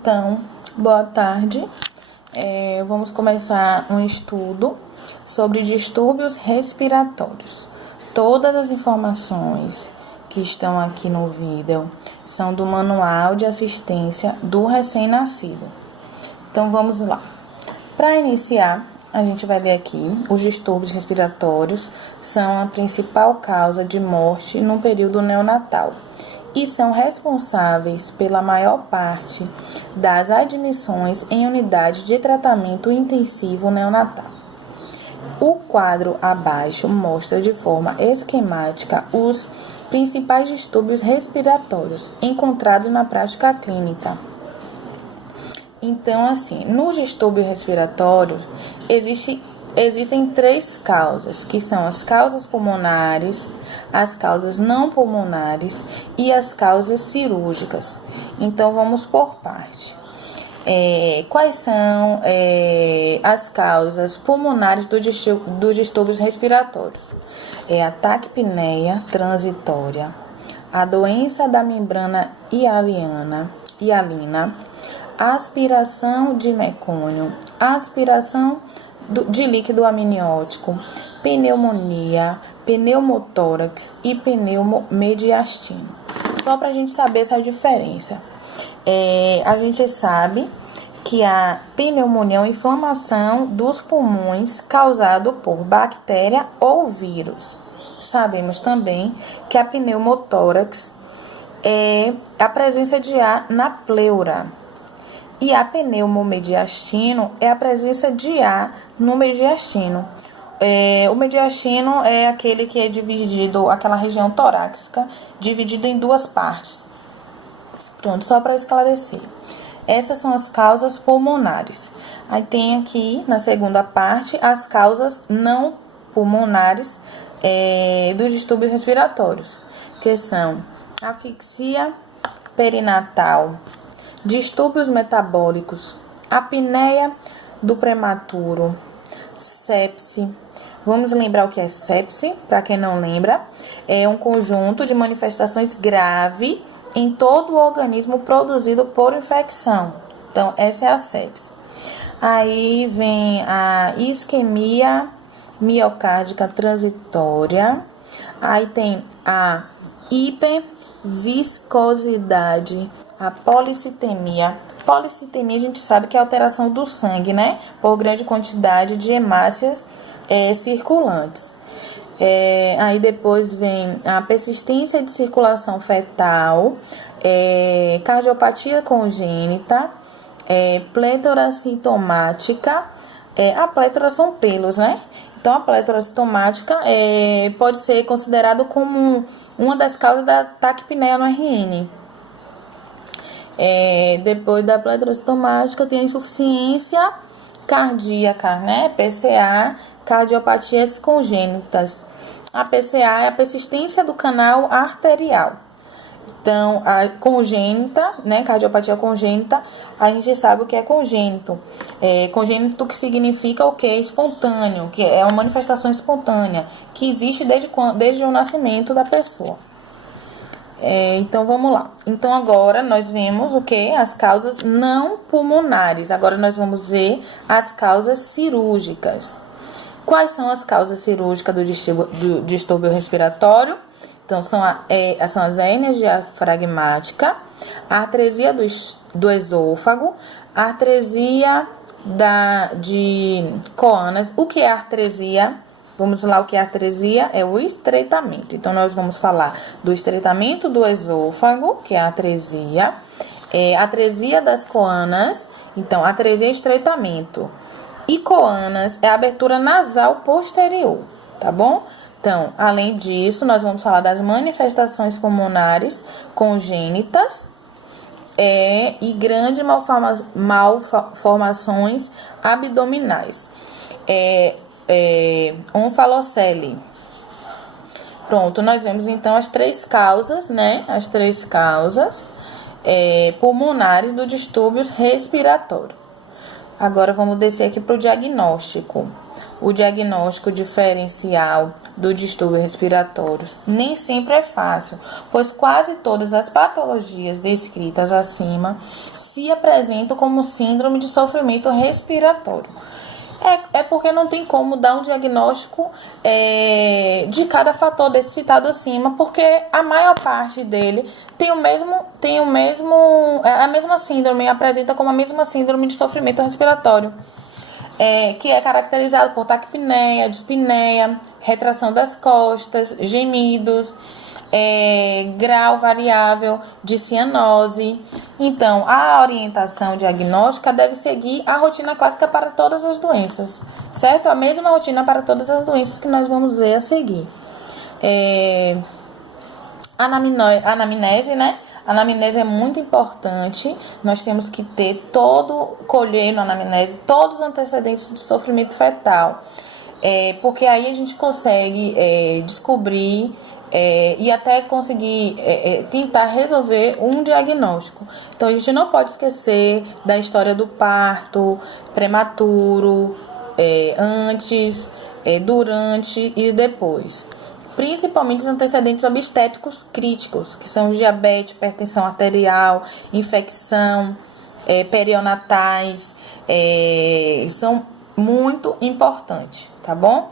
Então, boa tarde. Vamos começar um estudo sobre distúrbios respiratórios. Todas as informações que estão aqui no vídeo são do Manual de Assistência do Recém-Nascido. Então, vamos lá. Para iniciar, a gente vai ler aqui: os distúrbios respiratórios são a principal causa de morte no período neonatal e são responsáveis pela maior parte das admissões em unidade de tratamento intensivo neonatal. O quadro abaixo mostra de forma esquemática os principais distúrbios respiratórios encontrados na prática clínica. Então, assim, nos distúrbios respiratórios existem três causas, que são as causas pulmonares, as causas não pulmonares e as causas cirúrgicas. Então, vamos por parte. Quais são as causas pulmonares dos distúrbios respiratórios? A taquipneia transitória, a doença da membrana hialina, aspiração de mecônio, aspiração de líquido amniótico, pneumonia, pneumotórax e pneumomediastino. Só para a gente saber essa diferença. A gente sabe que a pneumonia é uma inflamação dos pulmões causado por bactéria ou vírus. Sabemos também que a pneumotórax é a presença de ar na pleura. E a pneumomediastino é a presença de ar no mediastino. O mediastino é aquele que é dividido, aquela região torácica, dividida em duas partes. Pronto, só para esclarecer. Essas são as causas pulmonares. Aí tem aqui, na segunda parte, as causas não pulmonares dos distúrbios respiratórios, que são asfixia perinatal, distúrbios metabólicos, apneia do prematuro, sepse. Vamos lembrar o que é sepse, para quem não lembra. É um conjunto de manifestações grave em todo o organismo produzido por infecção. Então, essa é a sepse. Aí vem a isquemia miocárdica transitória. Aí tem a hiperviscosidade, a policitemia. Policitemia a gente sabe que é a alteração do sangue, né? Por grande quantidade de hemácias circulantes. Aí depois vem a persistência de circulação fetal, cardiopatia congênita, plétora sintomática. A plétora são pelos, né? Então, a plétora sintomática pode ser considerado como uma das causas da taquipneia no RN. Depois da plétora sintomática, tem a insuficiência cardíaca, né? PCA, cardiopatias congênitas. A PCA é a persistência do canal arterial. Então, a congênita, né, cardiopatia congênita, a gente sabe o que é congênito. Congênito que significa o quê? Espontâneo, que é uma manifestação espontânea, que existe desde o nascimento da pessoa. Então, vamos lá. Então, agora nós vemos o quê? As causas não pulmonares. Agora nós vamos ver as causas cirúrgicas. Quais são as causas cirúrgicas do distúrbio respiratório? Então, são as hérnias diafragmática, a artresia do esôfago, a artresia de coanas. O que é artresia? Vamos lá, o que é artresia? É o estreitamento. Então, nós vamos falar do estreitamento do esôfago, que é a artresia. Artresia das coanas. Então, artresia é estreitamento. E coanas é a abertura nasal posterior, tá bom? Então, além disso, nós vamos falar das manifestações pulmonares congênitas e grandes malformações abdominais. Onfalocele. Pronto, nós vemos então as três causas, né? As três causas pulmonares do distúrbios respiratórios. Agora vamos descer aqui para o diagnóstico. O diagnóstico diferencial do distúrbio respiratório. Nem sempre é fácil, pois quase todas as patologias descritas acima se apresentam como síndrome de sofrimento respiratório. É porque não tem como dar um diagnóstico de cada fator desse citado acima, porque a maior parte dele tem a mesma síndrome, apresenta como a mesma síndrome de sofrimento respiratório, que é caracterizado por taquipneia, dispneia, retração das costas, gemidos, grau variável de cianose. Então, a orientação diagnóstica deve seguir a rotina clássica para todas as doenças, certo? A mesma rotina para todas as doenças que nós vamos ver a seguir. Anamnese, né? A anamnese é muito importante. Nós temos que colher na anamnese todos os antecedentes de sofrimento fetal, porque aí a gente consegue descobrir e até conseguir tentar resolver um diagnóstico. Então, a gente não pode esquecer da história do parto prematuro, antes, durante e depois. Principalmente os antecedentes obstétricos críticos, que são diabetes, hipertensão arterial, infecção, perionatais, são muito importantes, tá bom?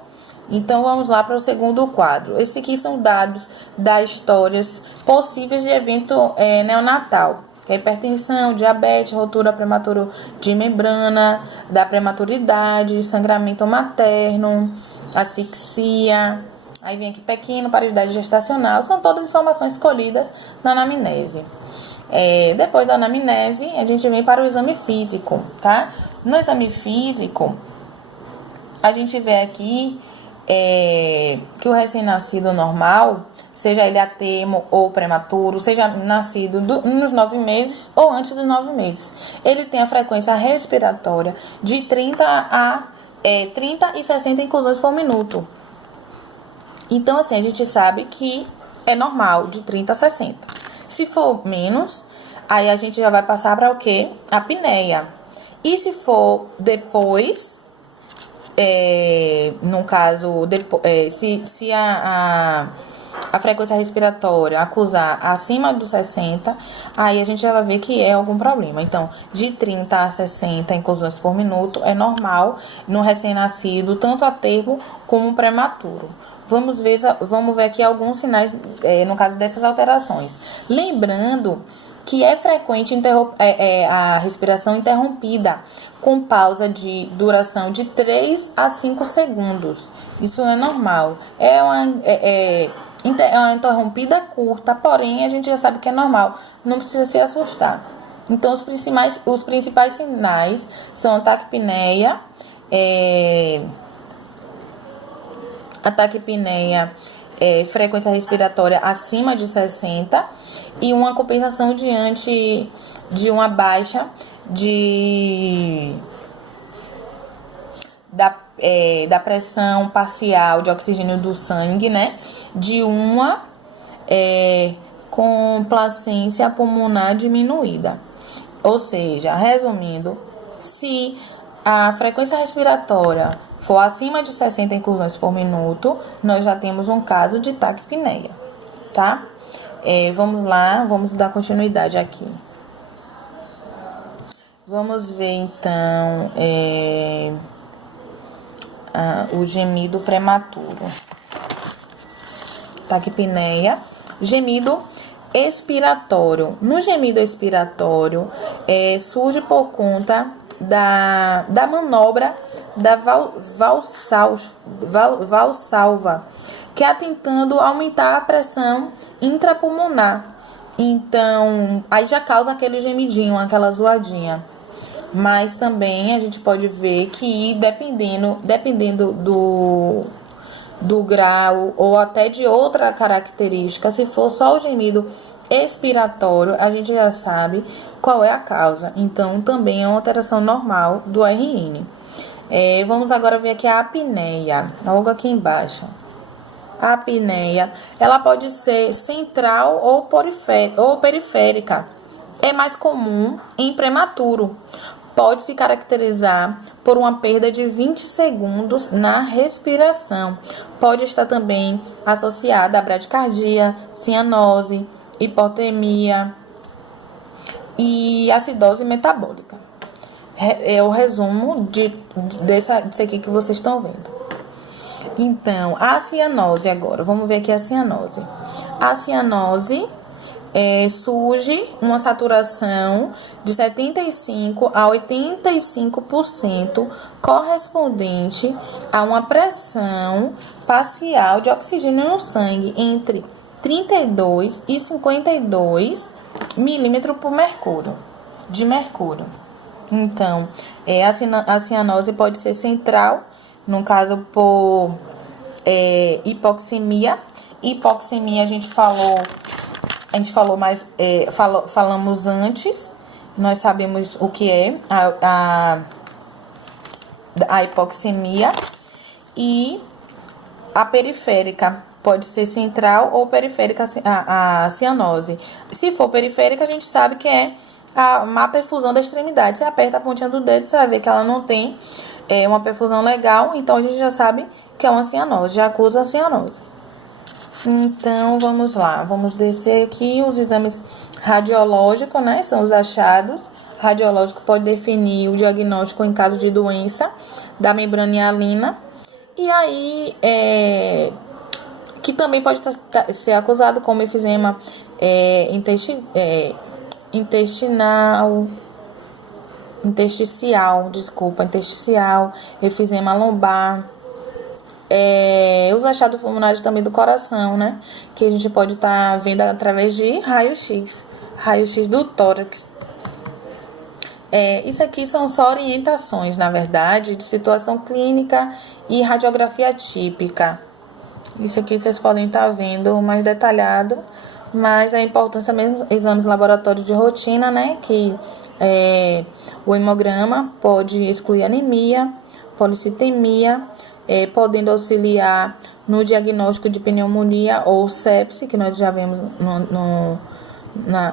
Então, vamos lá para o segundo quadro. Esse aqui são dados das histórias possíveis de evento neonatal. Hipertensão, diabetes, rotura prematura de membrana, da prematuridade, sangramento materno, asfixia. Aí vem aqui pequeno, paridade gestacional. São todas informações escolhidas na anamnese. Depois da anamnese, a gente vem para o exame físico, tá? No exame físico, a gente vê aqui que o recém-nascido normal, seja ele a termo ou prematuro, seja nascido nos 9 meses ou antes dos 9 meses, ele tem a frequência respiratória de 30 e 60 inclusões por minuto. Então, assim, a gente sabe que é normal, de 30 a 60. Se for menos, aí a gente já vai passar para o quê? A apneia. E se for depois, no caso, se a frequência respiratória acusar acima dos 60, aí a gente já vai ver que é algum problema. Então, de 30 a 60 inclusões por minuto é normal no recém-nascido, tanto a termo como prematuro. Vamos ver aqui alguns sinais, no caso dessas alterações. Lembrando que é frequente a respiração interrompida, com pausa de duração de 3 a 5 segundos. Isso é normal. É uma interrompida curta, porém a gente já sabe que é normal. Não precisa se assustar. Então, os principais sinais são a taquipneia, frequência respiratória acima de 60 e uma compensação diante de uma baixa da pressão parcial de oxigênio do sangue, né? De uma complacência pulmonar diminuída. Ou seja, resumindo, se a frequência respiratória for acima de 60 inclusões por minuto, nós já temos um caso de taquipneia, tá? Vamos lá, vamos dar continuidade aqui. Vamos ver, então, o gemido prematuro. Taquipneia, gemido expiratório. No gemido expiratório, surge por conta da manobra da valsalva, que é tentando aumentar a pressão intrapulmonar. Então, aí já causa aquele gemidinho, aquela zoadinha. Mas também a gente pode ver que dependendo do grau ou até de outra característica, se for só o gemido expiratório, a gente já sabe qual é a causa. Então, também é uma alteração normal do RN. Vamos agora ver aqui a apneia, logo aqui embaixo. A apneia, ela pode ser central ou periférica. É mais comum em prematuro, pode se caracterizar por uma perda de 20 segundos na respiração. Pode estar também associada à bradicardia, cianose, hipotermia e acidose metabólica. É o resumo disso aqui que vocês estão vendo. Então, a cianose agora. Vamos ver aqui a cianose. A cianose surge uma saturação de 75% a 85% correspondente a uma pressão parcial de oxigênio no sangue entre 32 e 52 milímetros por mercúrio, de mercúrio. Então, a cianose pode ser central, no caso por hipoxemia. Hipoxemia a gente falou mais, falamos antes, nós sabemos o que é a hipoxemia. E a periférica pode ser central ou periférica a cianose. Se for periférica, a gente sabe que é a má perfusão da extremidade. Você aperta a pontinha do dedo, você vai ver que ela não tem uma perfusão legal, então a gente já sabe que é uma cianose, já acusa a cianose. Então, vamos lá. Vamos descer aqui os exames radiológicos, né? São os achados. Radiológico pode definir o diagnóstico em caso de doença da membrana hialina. E aí, que também pode ser acusado como efizema intersticial, efizema lombar. Os achados pulmonares também do coração, né? Que a gente pode estar vendo através de raio-x do tórax. Isso aqui são só orientações, na verdade, de situação clínica e radiografia típica. Isso aqui vocês podem estar vendo mais detalhado, mas a importância mesmo, exames laboratórios de rotina, né? Que o hemograma pode excluir anemia, policitemia, podendo auxiliar no diagnóstico de pneumonia ou sepse, que nós já vimos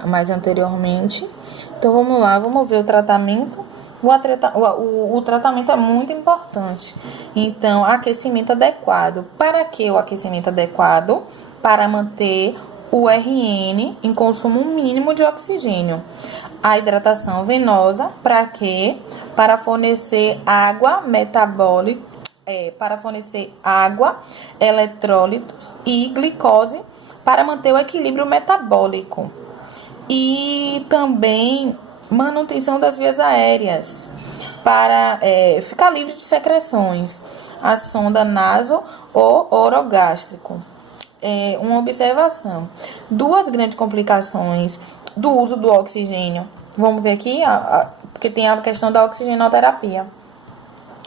mais anteriormente. Então, vamos lá, vamos ver o tratamento. O tratamento é muito importante. Então, aquecimento adequado. Para que o aquecimento adequado? Para manter o RN em consumo mínimo de oxigênio. A hidratação venosa, para quê? Para fornecer água metabólica, para fornecer água, eletrólitos e glicose para manter o equilíbrio metabólico. E também manutenção das vias aéreas, para ficar livre de secreções. A sonda naso ou orogástrico. Uma observação. Duas grandes complicações do uso do oxigênio. Vamos ver aqui, porque tem a questão da oxigenoterapia.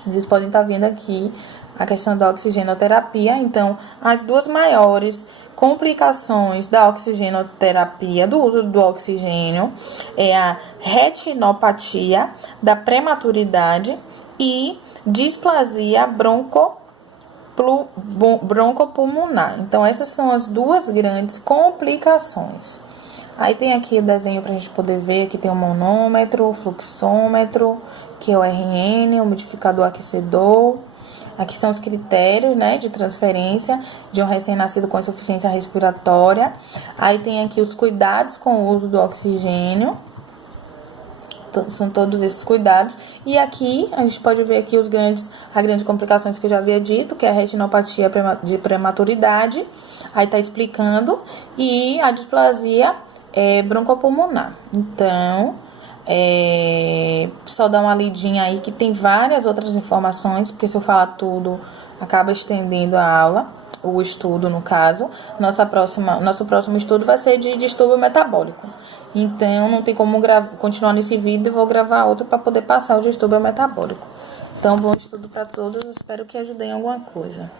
Vocês podem estar vendo aqui a questão da oxigenoterapia. Então, as duas maiores complicações da oxigenoterapia, do uso do oxigênio, é a retinopatia da prematuridade e displasia broncopulmonar. Então, essas são as duas grandes complicações. Aí tem aqui o desenho para a gente poder ver. Aqui tem o manômetro, o fluxômetro, que é o RN, o modificador aquecedor. Aqui são os critérios, né, de transferência de um recém-nascido com insuficiência respiratória. Aí tem aqui os cuidados com o uso do oxigênio. São todos esses cuidados. E aqui a gente pode ver aqui as grandes complicações que eu já havia dito, que é a retinopatia de prematuridade. Aí tá explicando. E a displasia broncopulmonar. Então, só dá uma lidinha aí que tem várias outras informações, porque se eu falar tudo, acaba estendendo a aula, o estudo no caso. Nosso próximo estudo vai ser de distúrbio metabólico. Então, não tem como continuar nesse vídeo, eu vou gravar outro para poder passar o distúrbio metabólico. Então, bom estudo para todos, espero que ajudem em alguma coisa.